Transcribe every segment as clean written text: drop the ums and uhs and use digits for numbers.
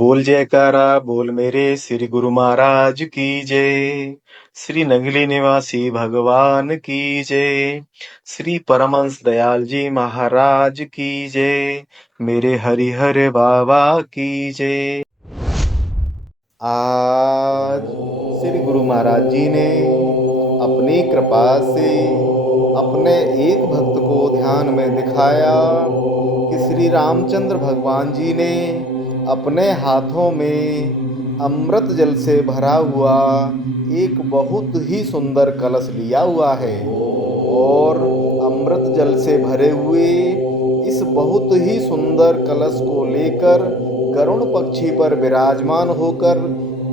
बोल जयकारा बोल मेरे श्री गुरु महाराज की जय। श्री नगली निवासी भगवान की जय। श्री परमहंस दयाल जी महाराज की जय। मेरे हरिहर बाबा की जय। आज श्री गुरु महाराज जी ने अपनी कृपा से अपने एक भक्त को ध्यान में दिखाया कि श्री रामचंद्र भगवान जी ने अपने हाथों में अमृत जल से भरा हुआ एक बहुत ही सुंदर कलश लिया हुआ है और अमृत जल से भरे हुए इस बहुत ही सुंदर कलश को लेकर गरुड़ पक्षी पर विराजमान होकर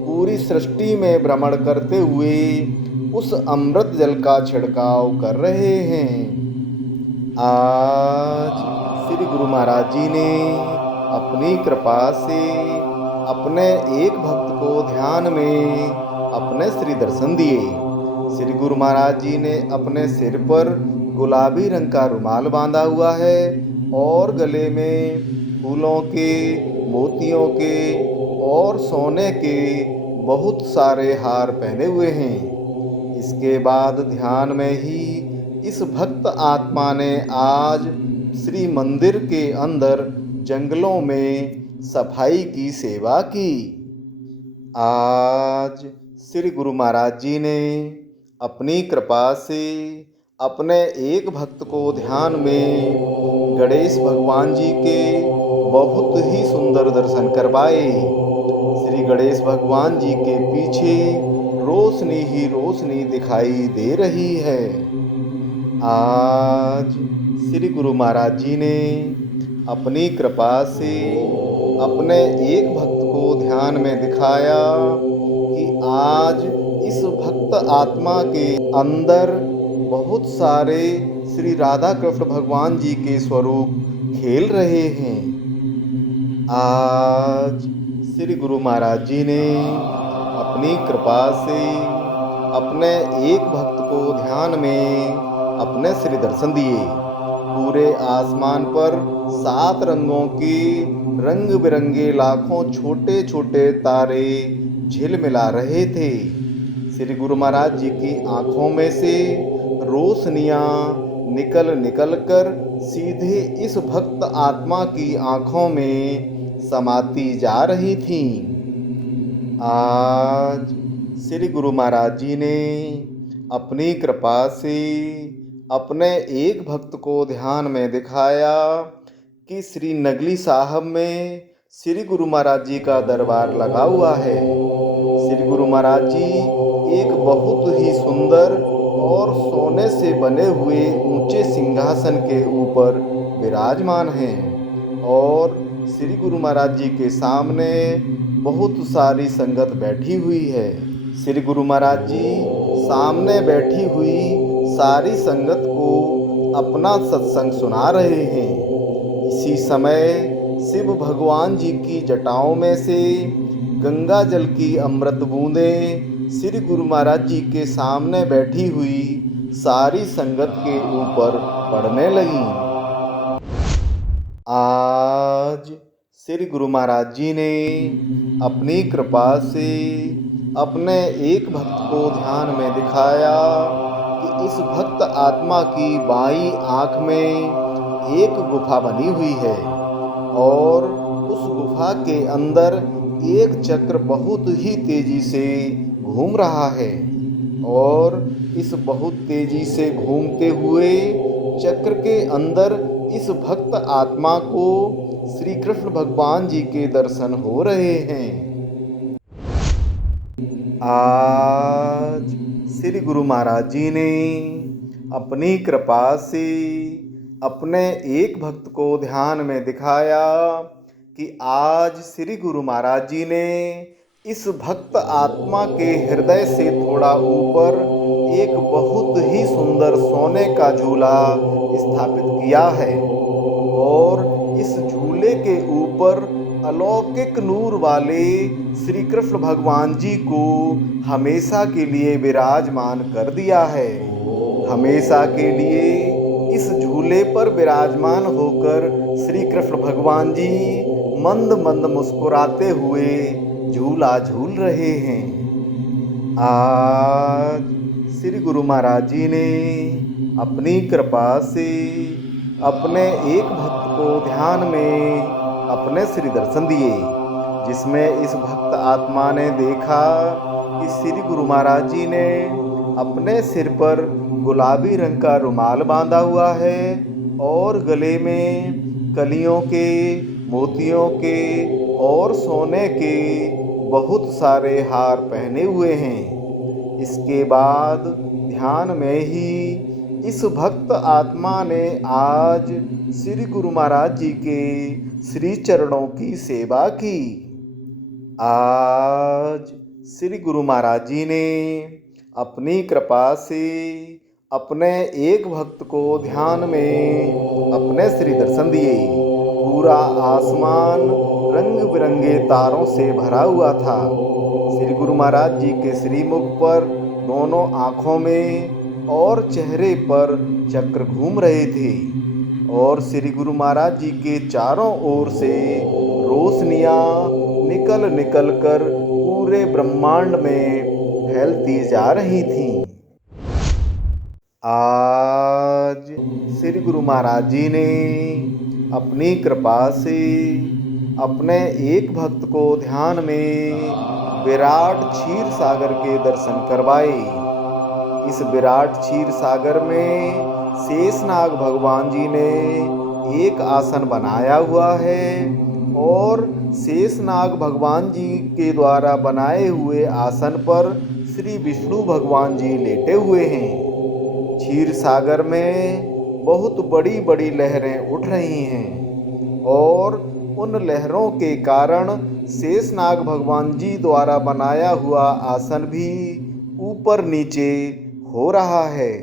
पूरी सृष्टि में भ्रमण करते हुए उस अमृत जल का छिड़काव कर रहे हैं। आज श्री गुरु महाराज जी ने अपनी कृपा से अपने एक भक्त को ध्यान में अपने श्री दर्शन दिए। श्री गुरु महाराज जी ने अपने सिर पर गुलाबी रंग का रुमाल बांधा हुआ है और गले में फूलों के, मोतियों के और सोने के बहुत सारे हार पहने हुए हैं। इसके बाद ध्यान में ही इस भक्त आत्मा ने आज श्री मंदिर के अंदर जंगलों में सफाई की सेवा की। आज श्री गुरु महाराज जी ने अपनी कृपा से अपने एक भक्त को ध्यान में गणेश भगवान जी के बहुत ही सुंदर दर्शन करवाए। श्री गणेश भगवान जी के पीछे रोशनी ही रोशनी दिखाई दे रही है। आज श्री गुरु महाराज जी ने अपनी कृपा से अपने एक भक्त को ध्यान में दिखाया कि आज इस भक्त आत्मा के अंदर बहुत सारे श्री राधा कृष्ण भगवान जी के स्वरूप खेल रहे हैं। आज श्री गुरु महाराज जी ने अपनी कृपा से अपने एक भक्त को ध्यान में अपने श्री दर्शन दिए। पूरे आसमान पर 7 रंगों के रंग बिरंगे लाखों छोटे छोटे तारे झिलमिला रहे थे। श्री गुरु महाराज जी की आंखों में से रोशनियां निकल निकल कर सीधे इस भक्त आत्मा की आंखों में समाती जा रही थीं। आज श्री गुरु महाराज जी ने अपनी कृपा से अपने एक भक्त को ध्यान में दिखाया कि श्री नगली साहब में श्री गुरु महाराज जी का दरबार लगा हुआ है। श्री गुरु महाराज जी एक बहुत ही सुंदर और सोने से बने हुए ऊंचे सिंहासन के ऊपर विराजमान हैं और श्री गुरु महाराज जी के सामने बहुत सारी संगत बैठी हुई है। श्री गुरु महाराज जी सामने बैठी हुई सारी संगत को अपना सत्संग सुना रहे हैं। इसी समय शिव भगवान जी की जटाओं में से गंगा जल की अमृत बूंदें श्री गुरु महाराज जी के सामने बैठी हुई सारी संगत के ऊपर पड़ने लगीं। आज श्री गुरु महाराज जी ने अपनी कृपा से अपने एक भक्त को ध्यान में दिखाया कि इस भक्त आत्मा की बाईं आंख में एक गुफा बनी हुई है और उस गुफा के अंदर एक चक्र बहुत ही तेजी से घूम रहा है और इस बहुत तेजी से घूमते हुए चक्र के अंदर इस भक्त आत्मा को श्री कृष्ण भगवान जी के दर्शन हो रहे हैं। आज श्री गुरु महाराज जी ने अपनी कृपा से अपने एक भक्त को ध्यान में दिखाया कि आज श्री गुरु महाराज जी ने इस भक्त आत्मा के हृदय से थोड़ा ऊपर एक बहुत ही सुंदर सोने का झूला स्थापित किया है और इस झूले के ऊपर अलौकिक नूर वाले श्री कृष्ण भगवान जी को हमेशा के लिए विराजमान कर दिया है। हमेशा के लिए इस झूले पर विराजमान होकर श्री कृष्ण भगवान जी मंद मंद मुस्कुराते हुए झूला झूल रहे हैं। आज श्री गुरु महाराज जी ने अपनी कृपा से अपने एक भक्त को ध्यान में अपने श्री दर्शन दिए, जिसमें इस भक्त आत्मा ने देखा कि श्री गुरु महाराज जी ने अपने सिर पर गुलाबी रंग का रुमाल बांधा हुआ है और गले में कलियों के, मोतियों के और सोने के बहुत सारे हार पहने हुए हैं। इसके बाद ध्यान में ही इस भक्त आत्मा ने आज श्री गुरु महाराज जी के श्री चरणों की सेवा की। आज श्री गुरु महाराज जी ने अपनी कृपा से अपने एक भक्त को ध्यान में अपने श्री दर्शन दिए। पूरा आसमान रंग बिरंगे तारों से भरा हुआ था। श्री गुरु महाराज जी के श्रीमुख पर, दोनों आँखों में और चेहरे पर चक्र घूम रहे थे और श्री गुरु महाराज जी के चारों ओर से रोशनियाँ निकल निकल कर पूरे ब्रह्मांड में फैलती जा रही थीं। आज श्री गुरु महाराज जी ने अपनी कृपा से अपने एक भक्त को ध्यान में विराट क्षीर सागर के दर्शन करवाए। इस विराट क्षीर सागर में शेषनाग भगवान जी ने एक आसन बनाया हुआ है और शेषनाग भगवान जी के द्वारा बनाए हुए आसन पर श्री विष्णु भगवान जी लेटे हुए हैं। क्षीर सागर में बहुत बड़ी बड़ी लहरें उठ रही हैं और उन लहरों के कारण शेषनाग भगवान जी द्वारा बनाया हुआ आसन भी ऊपर नीचे हो रहा है।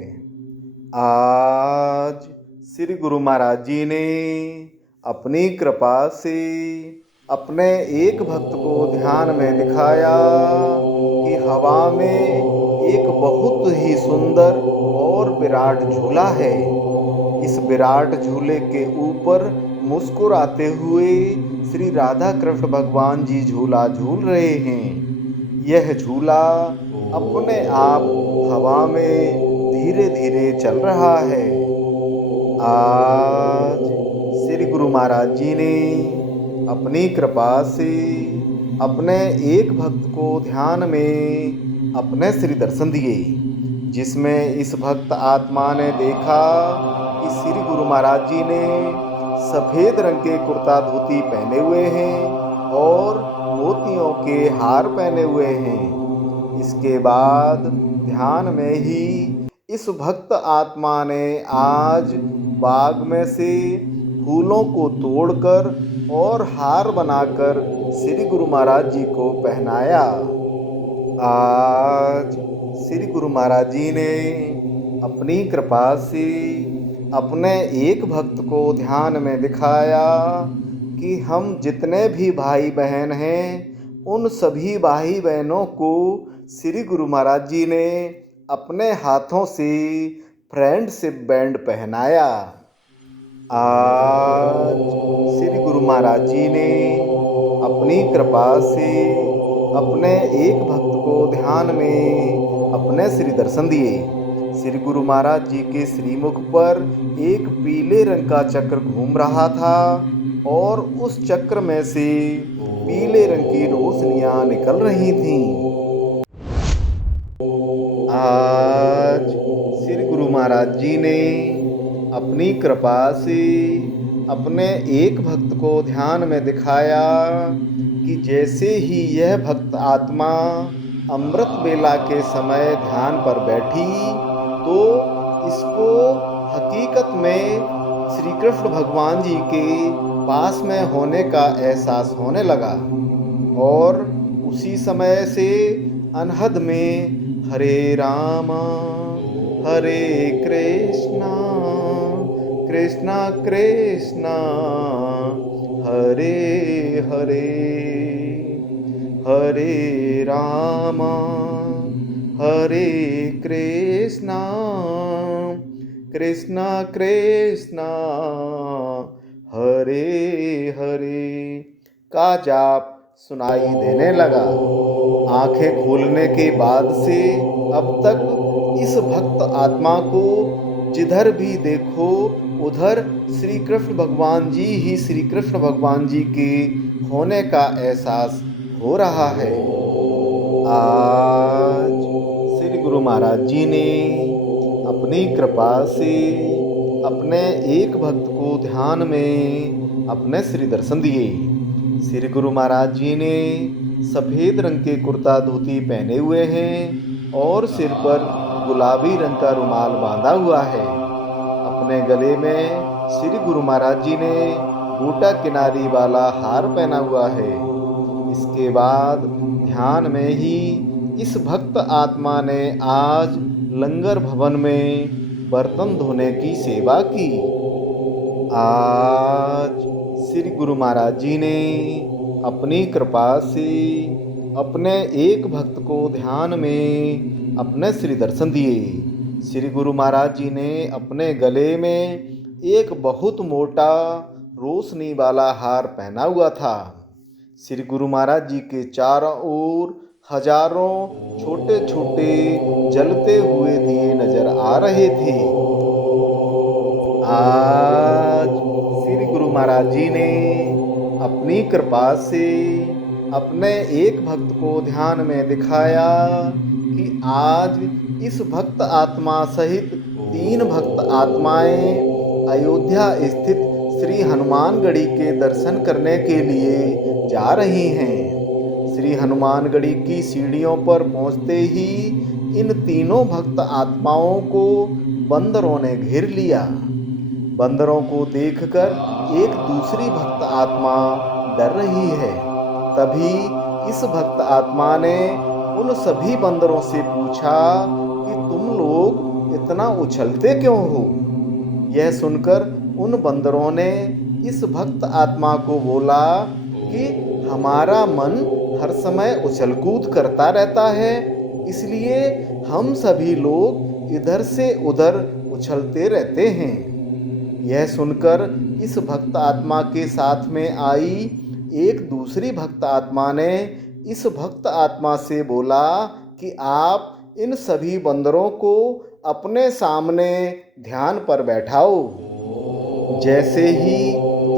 आज श्री गुरु महाराज जी ने अपनी कृपा से अपने एक भक्त को ध्यान में दिखाया कि हवा में एक बहुत ही सुंदर और विराट झूला है। इस विराट झूले के ऊपर मुस्कुराते हुए श्री राधा कृष्ण भगवान जी झूला झूल रहे हैं। यह झूला अपने आप हवा में धीरे धीरे चल रहा है। आज श्री गुरु महाराज जी ने अपनी कृपा से अपने एक भक्त को ध्यान में अपने श्री दर्शन दिए, जिसमें इस भक्त आत्मा ने देखा कि श्री गुरु महाराज जी ने सफ़ेद रंग के कुर्ता धोती पहने हुए हैं और मोतियों के हार पहने हुए हैं। इसके बाद ध्यान में ही इस भक्त आत्मा ने आज बाग में से फूलों को तोड़कर और हार बनाकर श्री गुरु महाराज जी को पहनाया। आज श्री गुरु महाराज जी ने अपनी कृपा से अपने एक भक्त को ध्यान में दिखाया कि हम जितने भी भाई बहन हैं उन सभी भाई बहनों को श्री गुरु महाराज जी ने अपने हाथों से फ्रेंडशिप बैंड पहनाया। आज श्री गुरु महाराज जी ने अपनी कृपा से अपने एक भक्त को ध्यान में अपने श्री दर्शन दिए। श्री गुरु महाराज जी के श्रीमुख पर एक पीले रंग का चक्र घूम रहा था और उस चक्र में से पीले रंग की रोशनियाँ निकल रही थीं। आज श्री गुरु महाराज जी ने अपनी कृपा से अपने एक भक्त को ध्यान में दिखाया कि जैसे ही यह भक्त आत्मा अमृत बेला के समय ध्यान पर बैठी तो इसको हकीकत में श्री कृष्ण भगवान जी के पास में होने का एहसास होने लगा और उसी समय से अनहद में हरे रामा हरे कृष्णा कृष्णा कृष्णा हरे हरे हरे रामा हरे कृष्णा कृष्णा कृष्णा हरे हरे का जाप सुनाई देने लगा। आंखें खोलने के बाद से अब तक इस भक्त आत्मा को जिधर भी देखो उधर श्री कृष्ण भगवान जी ही श्री कृष्ण भगवान जी के होने का एहसास हो रहा है। आज श्री गुरु महाराज जी ने अपनी कृपा से अपने एक भक्त को ध्यान में अपने श्री दर्शन दिए। श्री गुरु महाराज जी ने सफ़ेद रंग के कुर्ता धोती पहने हुए हैं और सिर पर गुलाबी रंग का रुमाल बांधा हुआ है। अपने गले में श्री गुरु महाराज जी ने बूटा किनारी वाला हार पहना हुआ है। इसके बाद ध्यान में ही इस भक्त आत्मा ने आज लंगर भवन में बर्तन धोने की सेवा की। आज श्री गुरु महाराज जी ने अपनी कृपा से अपने एक भक्त को ध्यान में अपने श्री दर्शन दिए। श्री गुरु महाराज जी ने अपने गले में एक बहुत मोटा रोशनी वाला हार पहना हुआ था। श्री गुरु महाराज जी के चारों ओर हजारों छोटे छोटे जलते हुए दिए नजर आ रहे थे। आज श्री गुरु महाराज जी ने अपनी कृपा से अपने एक भक्त को ध्यान में दिखाया कि आज इस भक्त आत्मा सहित 3 भक्त आत्माएं अयोध्या स्थित श्री हनुमानगढ़ी के दर्शन करने के लिए जा रही हैं। श्री हनुमानगढ़ी की सीढ़ियों पर पहुंचते ही इन तीनों भक्त आत्माओं को बंदरों ने घेर लिया। बंदरों को देखकर एक दूसरी भक्त आत्मा डर रही है। तभी इस भक्त आत्मा ने उन सभी बंदरों से पूछा कि तुम लोग इतना उछलते क्यों हो? यह सुनकर उन बंदरों ने इस भक्त आत्मा को बोला कि हमारा मन हर समय उछल कूद करता रहता है, इसलिए हम सभी लोग इधर से उधर उछलते रहते हैं। यह सुनकर इस भक्त आत्मा के साथ में आई एक दूसरी भक्त आत्मा ने इस भक्त आत्मा से बोला कि आप इन सभी बंदरों को अपने सामने ध्यान पर बैठाओ। जैसे ही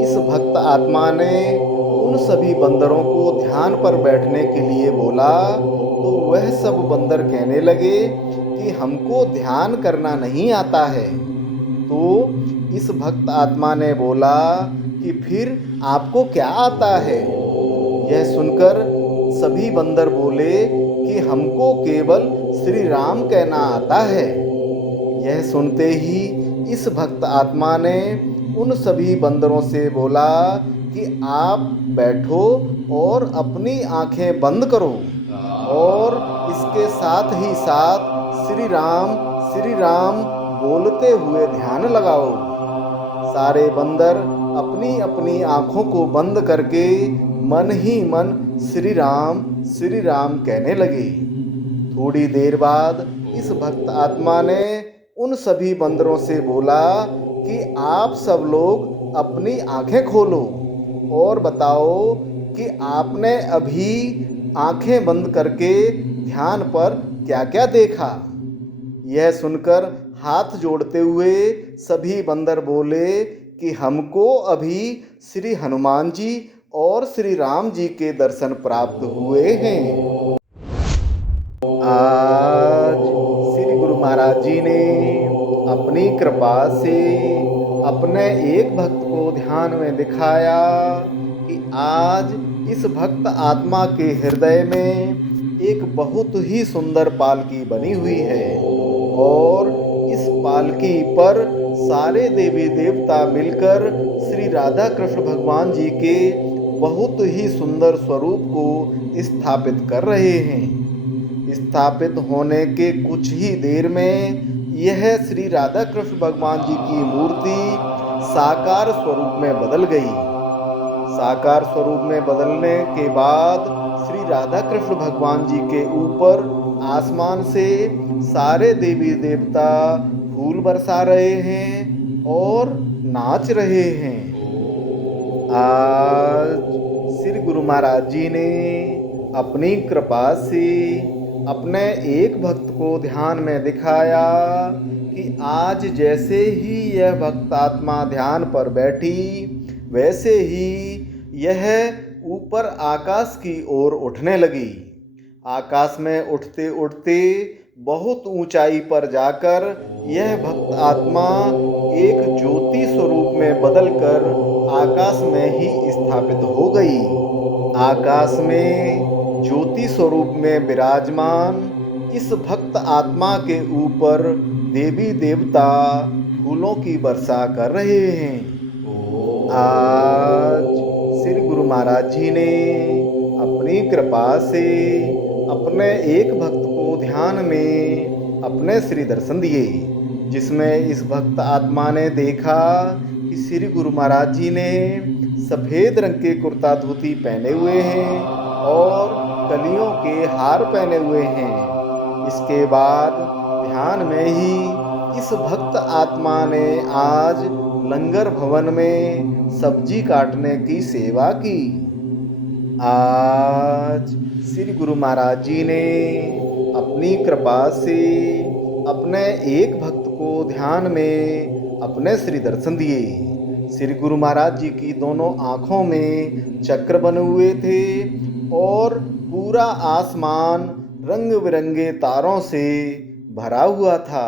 इस भक्त आत्मा ने उन सभी बंदरों को ध्यान पर बैठने के लिए बोला तो वह सब बंदर कहने लगे कि हमको ध्यान करना नहीं आता है। तो इस भक्त आत्मा ने बोला कि फिर आपको क्या आता है? यह सुनकर सभी बंदर बोले कि हमको केवल श्री राम कहना आता है। यह सुनते ही इस भक्त आत्मा ने उन सभी बंदरों से बोला कि आप बैठो और अपनी आंखें बंद करो और इसके साथ ही साथ श्री राम बोलते हुए ध्यान लगाओ। सारे बंदर अपनी अपनी आंखों को बंद करके मन ही मन श्री राम कहने लगे। थोड़ी देर बाद इस भक्त आत्मा ने उन सभी बंदरों से बोला कि आप सब लोग अपनी आंखें खोलो और बताओ कि आपने अभी आंखें बंद करके ध्यान पर क्या क्या देखा। यह सुनकर हाथ जोड़ते हुए सभी बंदर बोले कि हमको अभी श्री हनुमान जी और श्री राम जी के दर्शन प्राप्त हुए हैं। आज श्री गुरु महाराज जी ने अपनी कृपा से अपने एक भक्त को ध्यान में दिखाया कि आज इस भक्त आत्मा के हृदय में एक बहुत ही सुंदर पालकी बनी हुई है और इस पालकी पर सारे देवी देवता मिलकर श्री राधा कृष्ण भगवान जी के बहुत ही सुंदर स्वरूप को स्थापित कर रहे हैं। स्थापित होने के कुछ ही देर में यह श्री राधा कृष्ण भगवान जी की मूर्ति साकार स्वरूप में बदल गई। साकार स्वरूप में बदलने के बाद श्री राधा कृष्ण भगवान जी के ऊपर आसमान से सारे देवी देवता फूल बरसा रहे हैं और नाच रहे हैं। आज श्री गुरु महाराज जी ने अपनी कृपा से अपने एक भक्त को ध्यान में दिखाया कि आज जैसे ही यह भक्त आत्मा ध्यान पर बैठी, वैसे ही यह ऊपर आकाश की ओर उठने लगी। आकाश में उठते उठते बहुत ऊंचाई पर जाकर यह भक्त आत्मा एक ज्योति स्वरूप में बदलकर आकाश में ही स्थापित हो गई। आकाश में ज्योति स्वरूप में विराजमान इस भक्त आत्मा के ऊपर देवी देवता फूलों की वर्षा कर रहे हैं। आज श्री गुरु महाराज जी ने अपनी कृपा से अपने एक भक्त को ध्यान में अपने श्री दर्शन दिए, जिसमें इस भक्त आत्मा ने देखा कि श्री गुरु महाराज जी ने सफ़ेद रंग के कुर्ता धोती पहने हुए हैं और कलियों के हार पहने हुए हैं। इसके बाद ध्यान में ही इस भक्त आत्मा ने आज लंगर भवन में सब्जी काटने की सेवा की। आज श्री गुरु महाराज जी ने अपनी कृपा से अपने एक भक्त को ध्यान में अपने श्री दर्शन दिए। श्री गुरु महाराज जी की दोनों आँखों में चक्र बने हुए थे और पूरा आसमान रंग बिरंगे तारों से भरा हुआ था।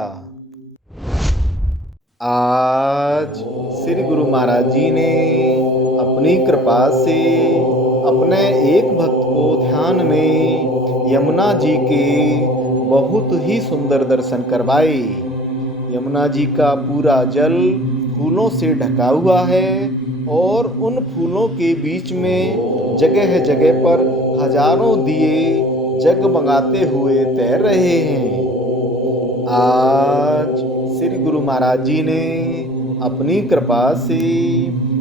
आज श्री गुरु महाराज जी ने अपनी कृपा से अपने एक भक्त को ध्यान में यमुना जी के बहुत ही सुंदर दर्शन करवाए। यमुना जी का पूरा जल फूलों से ढका हुआ है और उन फूलों के बीच में जगह जगह पर हजारों दिए जगमगाते हुए तैर रहे हैं। आज श्री गुरु महाराज जी ने अपनी कृपा से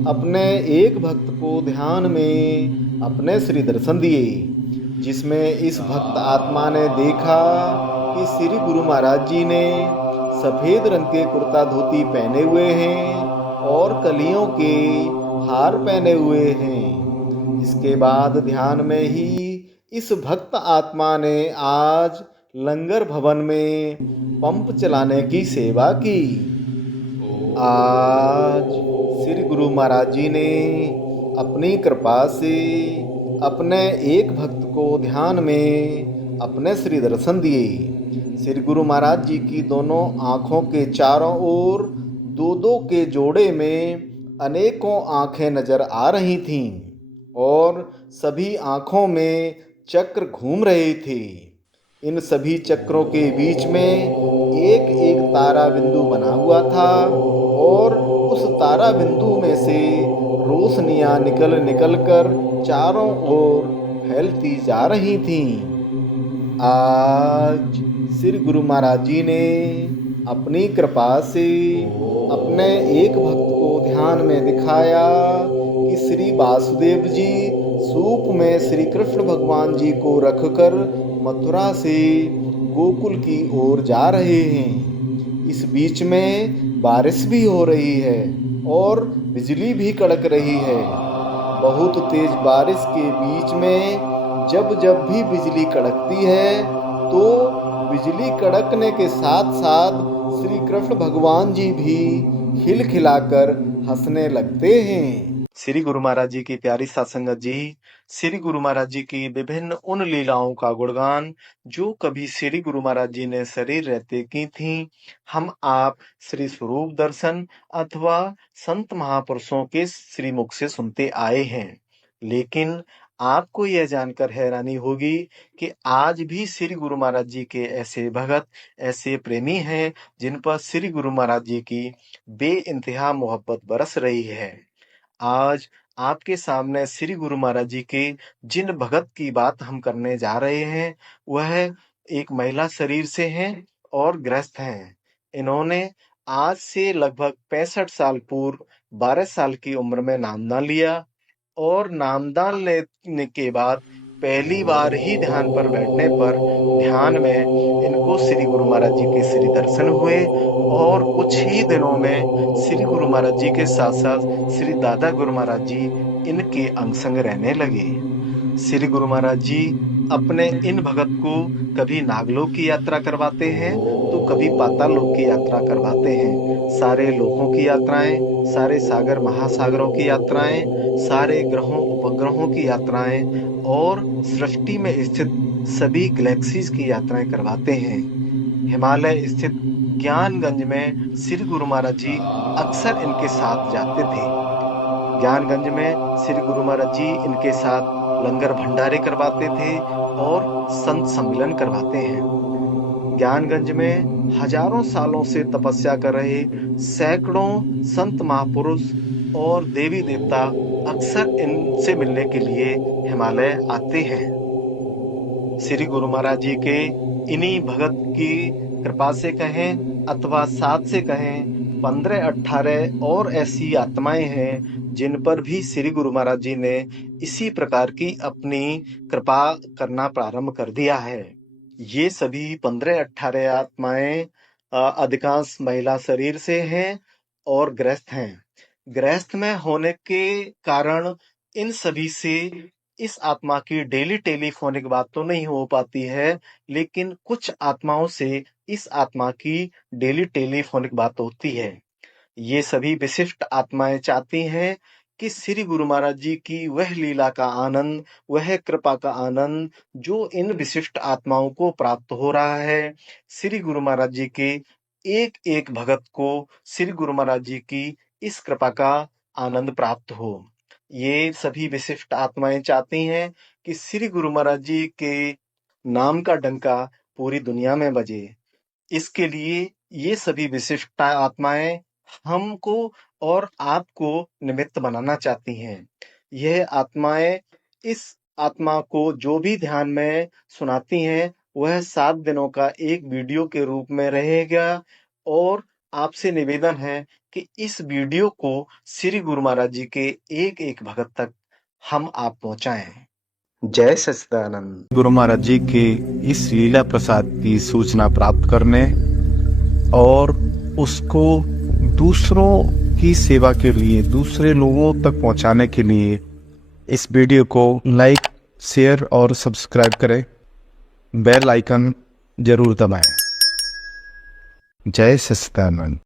अपने एक भक्त को ध्यान में अपने श्री दर्शन दिए, जिसमें इस भक्त आत्मा ने देखा कि श्री गुरु महाराज जी ने सफ़ेद रंग के कुर्ता धोती पहने हुए हैं और कलियों के हार पहने हुए हैं। इसके बाद ध्यान में ही इस भक्त आत्मा ने आज लंगर भवन में पंप चलाने की सेवा की। आज श्री गुरु महाराज जी ने अपनी कृपा से अपने एक भक्त को ध्यान में अपने श्री दर्शन दिए। श्री गुरु महाराज जी की दोनों आँखों के चारों ओर दो दो के जोड़े में अनेकों आँखें नजर आ रही थीं और सभी आँखों में चक्र घूम रहे थे। इन सभी चक्रों के बीच में एक एक तारा बिंदु बना हुआ था और उस तारा बिंदु में से रोशनियां निकल कर चारों ओर फैलती जा रही थीं। आज श्री गुरु महाराज जी ने अपनी कृपा से अपने एक भक्त को ध्यान में दिखाया कि श्री वासुदेव जी सूप में श्री कृष्ण भगवान जी को रखकर मथुरा से गोकुल की ओर जा रहे हैं। इस बीच में बारिश भी हो रही है और बिजली भी कड़क रही है। बहुत तेज बारिश के बीच में जब जब भी बिजली कड़कती है तो बिजली कड़कने के साथ साथ श्री कृष्ण भगवान जी भी खिलखिलाकर हंसने लगते हैं। श्री गुरु महाराज जी की प्यारी सत्संगत जी, श्री गुरु महाराज जी की विभिन्न उन लीलाओं का गुणगान जो कभी श्री गुरु महाराज जी ने शरीर रहते की थी, हम आप श्री स्वरूप दर्शन अथवा संत महापुरुषों के श्री मुख से सुनते आए हैं। लेकिन आपको यह जानकर हैरानी होगी कि आज भी श्री गुरु महाराज जी के ऐसे भगत, ऐसे प्रेमी हैं जिन पर श्री गुरु महाराज जी की बेइंतहा मोहब्बत बरस रही है। आज आपके सामने श्री गुरु महाराज जी के जिन भगत की बात हम करने जा रहे हैं, वह एक महिला शरीर से हैं और गृहस्थ हैं। इन्होंने आज से लगभग 65 साल पूर्व 12 साल की उम्र में नामदान लिया और नामदान लेने के बाद पहली बार ही ध्यान पर बैठने पर ध्यान में इनको श्री गुरु महाराज जी के श्री दर्शन हुए और कुछ ही दिनों में श्री गुरु महाराज जी के साथ साथ श्री दादा गुरु महाराज जी इनके अंग संग रहने लगे। श्री गुरु महाराज जी अपने इन भगत को कभी नागलोक की यात्रा करवाते हैं तो कभी पाताल लोक की यात्रा करवाते हैं। सारे लोकों की यात्राएं, सारे सागर महासागरों की यात्राएं, सारे ग्रहों उपग्रहों की यात्राएं और सृष्टि में स्थित सभी गैलेक्सीज की यात्राएं करवाते हैं। हिमालय स्थित ज्ञानगंज में श्री गुरु महाराज जी अक्सर इनके साथ जाते थे। ज्ञानगंज में श्री गुरु महाराज जी इनके साथ लंगर भंडारे करवाते थे और संत सम्मेलन करवाते हैं। ज्ञानगंज में हजारों सालों से तपस्या कर रहे सैकड़ों संत महापुरुष और देवी देवता अक्सर इनसे मिलने के लिए हिमालय आते हैं। श्री गुरु महाराज जी के इन्हीं भगत की कृपा से कहें अथवा साथ से कहें, 15-18 और ऐसी आत्माएं हैं जिन पर भी श्री गुरु महाराज जी ने इसी प्रकार की अपनी कृपा करना प्रारंभ कर दिया है। ये सभी 15-18 आत्माएं अधिकांश महिला शरीर से हैं और गृहस्थ हैं। गृहस्थ में होने के कारण इन सभी से इस आत्मा की डेली टेलीफोनिक बात तो नहीं हो पाती है, लेकिन कुछ आत्माओं से इस आत्मा की डेली टेलीफोनिक बात होती है। ये सभी विशिष्ट आत्माएं चाहती हैं कि श्री गुरु महाराज जी की वह लीला का आनंद, वह कृपा का आनंद जो इन विशिष्ट आत्माओं को प्राप्त हो रहा है, श्री गुरु महाराज जी के एक एक भगत को श्री गुरु महाराज जी की इस कृपा का आनंद प्राप्त हो। ये सभी विशिष्ट आत्माएं चाहती हैं कि श्री गुरु महाराज जी के नाम का डंका पूरी दुनिया में बजे। इसके लिए ये सभी विशिष्ट आत्माएं हमको और आपको निमित्त बनाना चाहती हैं। यह आत्माएं इस आत्मा को जो भी ध्यान में सुनाती हैं वह 7 दिनों का एक वीडियो के रूप में रहेगा और आपसे निवेदन है कि इस वीडियो को श्री गुरु महाराज जी के एक एक भगत तक हम आप पहुंचाएं। जय सच्चिदानंद। गुरु महाराज जी के इस लीला प्रसाद की सूचना प्राप्त करने और उसको दूसरों की सेवा के लिए, दूसरे लोगों तक पहुंचाने के लिए इस वीडियो को लाइक, शेयर और सब्सक्राइब करें। बेल आइकन जरूर दबाएं। जय सच्चिदानंद।